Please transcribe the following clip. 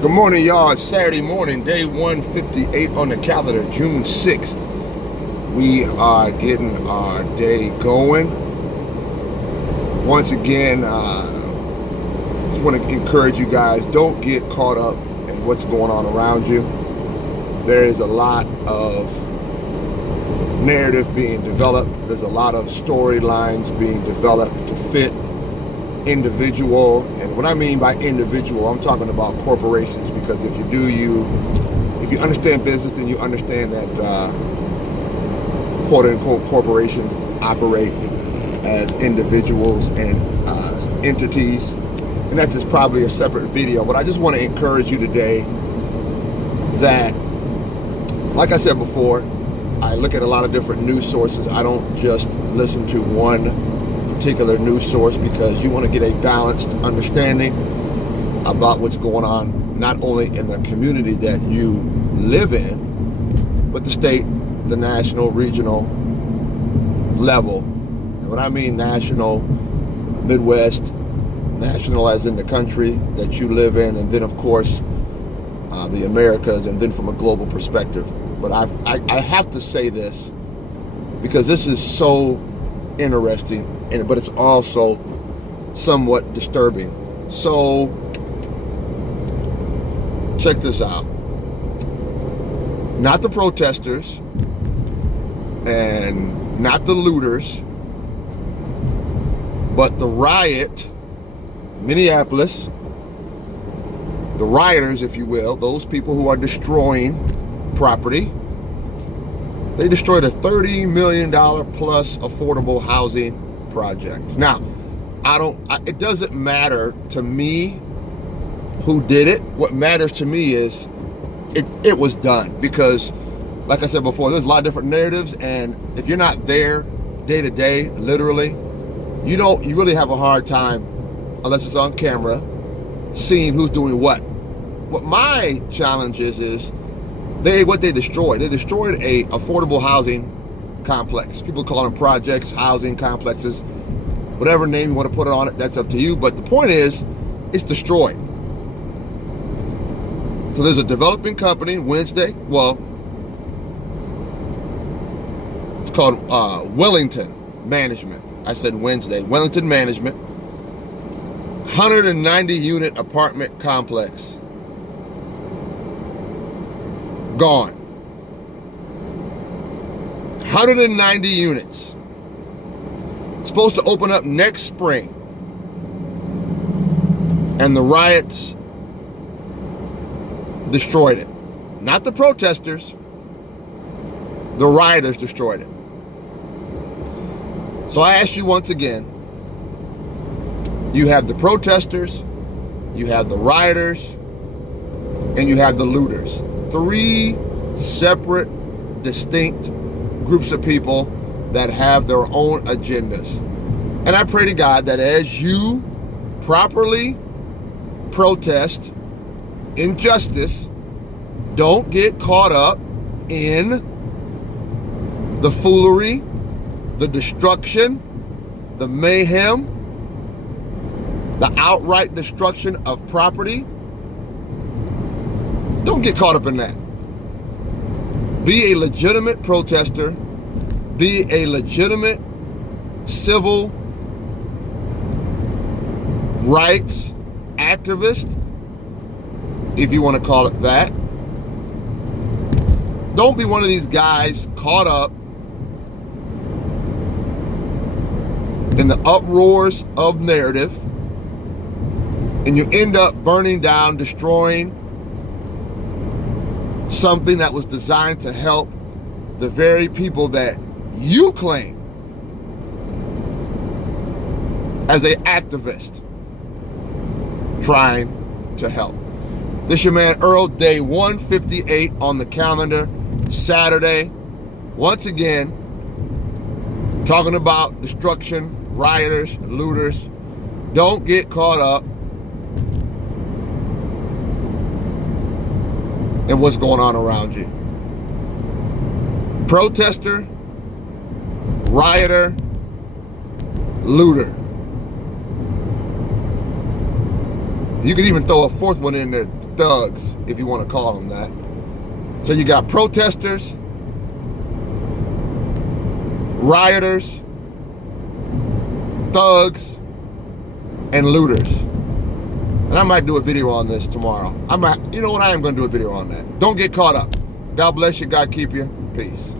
Good morning, y'all. It's Saturday morning, day 158 on the calendar, June 6th. We are getting our day going. Once again, I just want to encourage you guys, don't get caught up in what's going on around you. There is a lot of narrative being developed. There's a lot of storylines being developed to fit individual, and what I mean by individual, I'm talking about corporations, because if you understand business, then you understand that quote unquote corporations operate as individuals and entities, and that's just probably a separate video. But I just want to encourage you today that, like I said before, I look at a lot of different news sources. I don't just listen to one particular news source, because you want to get a balanced understanding about what's going on, not only in the community that you live in, but the state, the national, regional level. And when I mean national, Midwest, national as in the country that you live in, and then of course the Americas, and then from a global perspective. But I have to say this, because this is so interesting, but it's also somewhat disturbing. So check this out. Not the protesters and not the looters, but the riot, Minneapolis, the rioters, if you will, those people who are destroying property. They destroyed a $30 million plus affordable housing project. Now, it doesn't matter to me who did it. What matters to me is it was done, because like I said before, there's a lot of different narratives, and if you're not there day to day, literally, you really have a hard time, unless it's on camera, seeing who's doing what. What my challenge is what they destroyed. They destroyed a affordable housing complex. People call them projects, housing complexes, whatever name you want to put on it, that's up to you. But the point is, it's destroyed. So there's a developing company, Wednesday, well, it's called Wellington Management. I said Wednesday, Wellington Management, 190 unit apartment complex. Gone. 190 units. Supposed to open up next spring. And the riots destroyed it. Not the protesters. The rioters destroyed it. So I ask you once again, you have the protesters, you have the rioters, and you have the looters. Three separate, distinct groups of people that have their own agendas. And I pray to God that as you properly protest injustice, don't get caught up in the foolery, the destruction, the mayhem, the outright destruction of property. Don't get caught up in that. Be a legitimate protester. Be a legitimate civil rights activist, if you want to call it that. Don't be one of these guys caught up in the uproars of narrative, and you end up burning down, destroying something that was designed to help the very people that you claim as an activist trying to help. This your man Earl, day 158 on the calendar, Saturday. Once again, talking about destruction, rioters, looters. Don't get caught up in what's going on around you. Protester, rioter, looter. You could even throw a fourth one in there, thugs, if you want to call them that. So you got protesters, rioters, thugs, and looters. And I might do a video on this tomorrow. You know what? I am going to do a video on that. Don't get caught up. God bless you. God keep you. Peace.